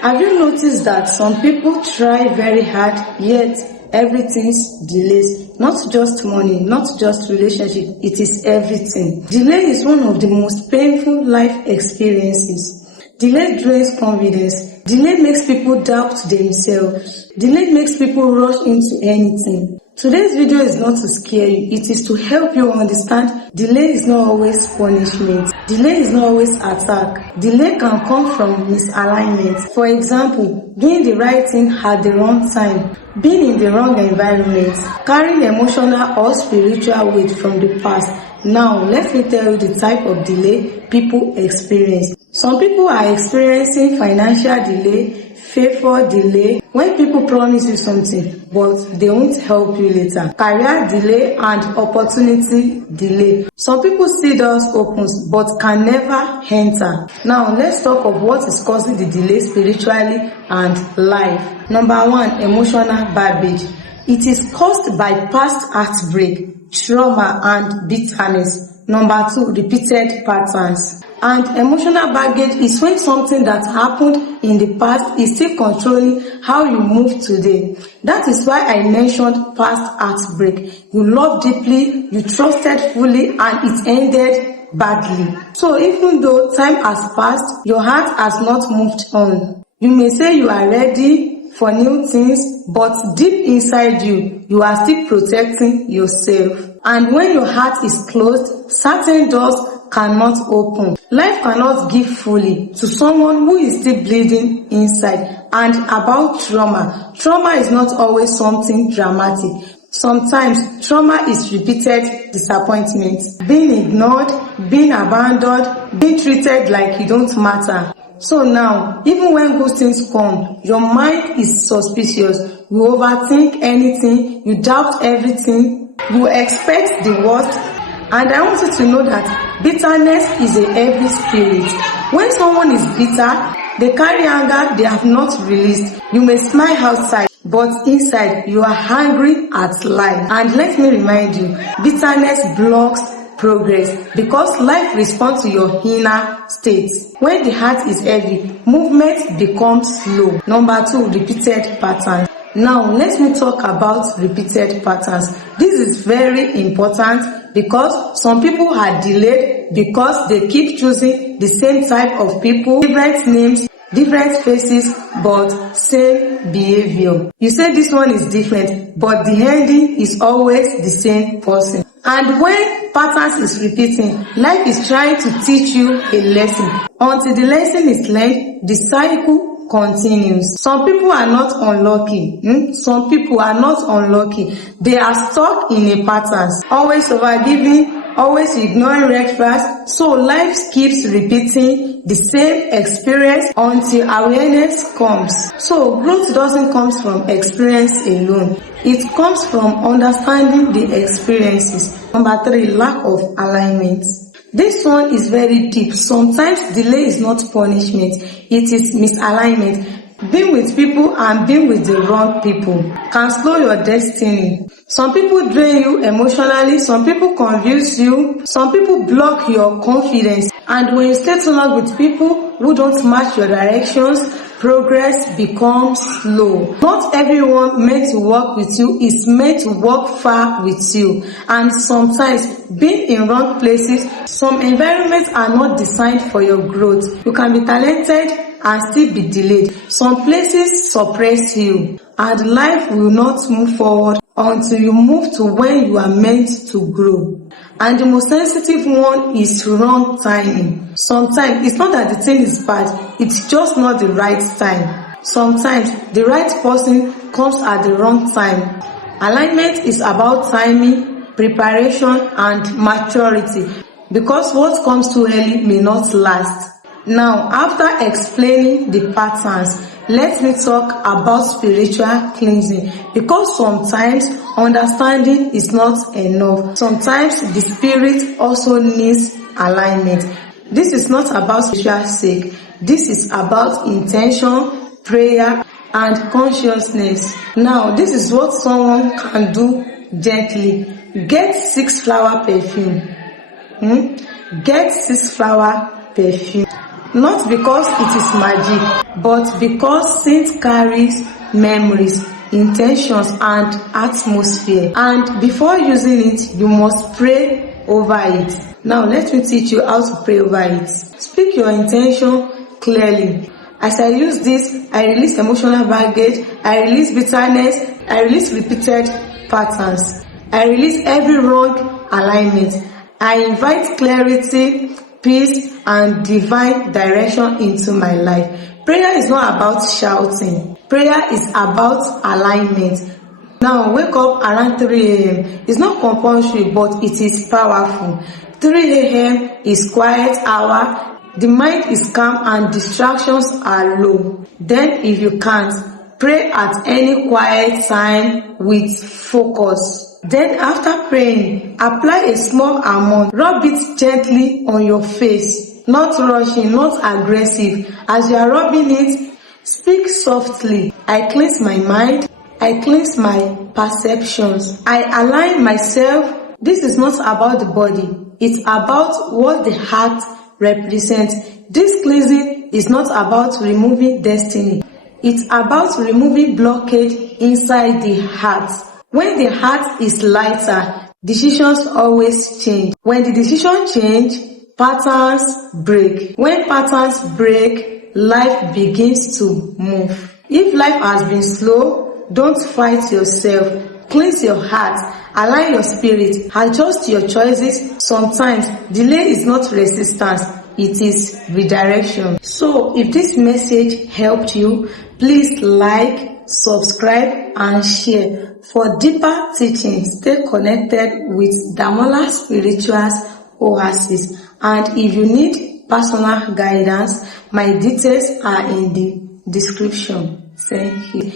Have you noticed that some people try very hard, yet everything's delays? Not just money, not just relationship, it is everything. Delay is one of the most painful life experiences. Delay drains confidence. Delay makes people doubt themselves. Delay makes people rush into anything. Today's video is not to scare you, it is to help you understand delay is not always punishment. Delay is not always attack. Delay can come from misalignment. For example, doing the right thing at the wrong time, being in the wrong environment, carrying emotional or spiritual weight from the past. Now, let me tell you the type of delay people experience. Some people are experiencing financial delay, favor delay, when people promise you something but they won't help you later. Career delay and opportunity delay. Some people see doors open but can never enter. Now let's talk of what is causing the delay spiritually and life. Number one, emotional baggage. It is caused by past heartbreak, trauma and bitterness. Number two, repeated patterns. And emotional baggage is when something that happened in the past is still controlling how you move today. That is why I mentioned past heartbreak. You loved deeply, you trusted fully, and it ended badly. So even though time has passed, your heart has not moved on. You may say you are ready for new things, but deep inside you, you are still protecting yourself. And when your heart is closed, certain doors cannot open. Life cannot give fully to someone who is still bleeding inside. And about trauma, trauma is not always something dramatic. Sometimes trauma is repeated disappointment, being ignored, being abandoned, being treated like you don't matter. So now, even when good things come, your mind is suspicious. You overthink anything, you doubt everything, you expect the worst. And I want you to know that bitterness is a heavy spirit. When someone is bitter, they carry anger they have not released. You may smile outside, but inside you are angry at life. And let me remind you, bitterness blocks progress because life responds to your inner state. When the heart is heavy, movement becomes slow. Number two, repeated patterns. Now let me talk about repeated patterns. This is very important because some people are delayed because they keep choosing the same type of people, different names, different faces, but same behavior. You say this one is different, but the ending is always the same person. And when patterns is repeating, life is trying to teach you a lesson. Until the lesson is learned, the cycle continues. Some people are not unlucky. Some people are not unlucky. They are stuck in a pattern, always overgiving, always ignoring red flags. So life keeps repeating the same experience until awareness comes. So growth doesn't come from experience alone. It comes from understanding the experiences. Number three, lack of alignment. This one is very deep. Sometimes delay is not punishment, it is misalignment. Being with people and being with the wrong people can slow your destiny. Some people drain you emotionally, some people confuse you, some people block your confidence. And when you stay too long with people who don't match your directions, progress becomes slow. Not everyone meant to work with you is meant to work far with you. And sometimes being in wrong places, some environments are not designed for your growth. You can be talented and still be delayed. Some places suppress you and life will not move forward until you move to when you are meant to grow. And the most sensitive one is wrong timing. Sometimes it's not that the thing is bad, it's just not the right time. Sometimes the right person comes at the wrong time. Alignment is about timing, preparation, and maturity, because what comes too early may not last. Now, after explaining the patterns, let me talk about spiritual cleansing, because sometimes understanding is not enough. Sometimes the spirit also needs alignment. This is not about spiritual sake. This is about intention, prayer, and consciousness. Now, this is what someone can do gently. Get 6 flower perfume. Get 6 flower perfume. not because it is magic, but because sin carries memories, intentions, and atmosphere. And before using it, you must pray over it. Now, let me teach you how to pray over it. Speak your intention clearly. As I use this, I release emotional baggage, I release bitterness, I release repeated patterns, I release every wrong alignment. I invite clarity, peace, and divine direction into my life. Prayer is not about shouting. Prayer is about alignment. Now, wake up around 3 a.m. It's not compulsory, but it is powerful. 3 a.m. is quiet hour. The mind is calm and distractions are low. Then, if you can't, pray at any quiet time with focus. Then, after praying, apply a small amount. Rub it gently on your face. Not rushing, not aggressive. As you are rubbing it, speak softly. I cleanse my mind. I cleanse my perceptions. I align myself. This is not about the body. It's about what the heart represents. This cleansing is not about removing destiny. It's about removing blockage inside the heart. When the heart is lighter, decisions always change. When the decision change, patterns break. When patterns break, life begins to move. If life has been slow, don't fight yourself. Cleanse your heart, align your spirit, adjust your choices. Sometimes delay is not resistance, it is redirection. So if this message helped you, please like, subscribe, and share. For deeper teachings, stay connected with Damola Spirituals Oasis. And if you need personal guidance, my details are in the description. Thank you.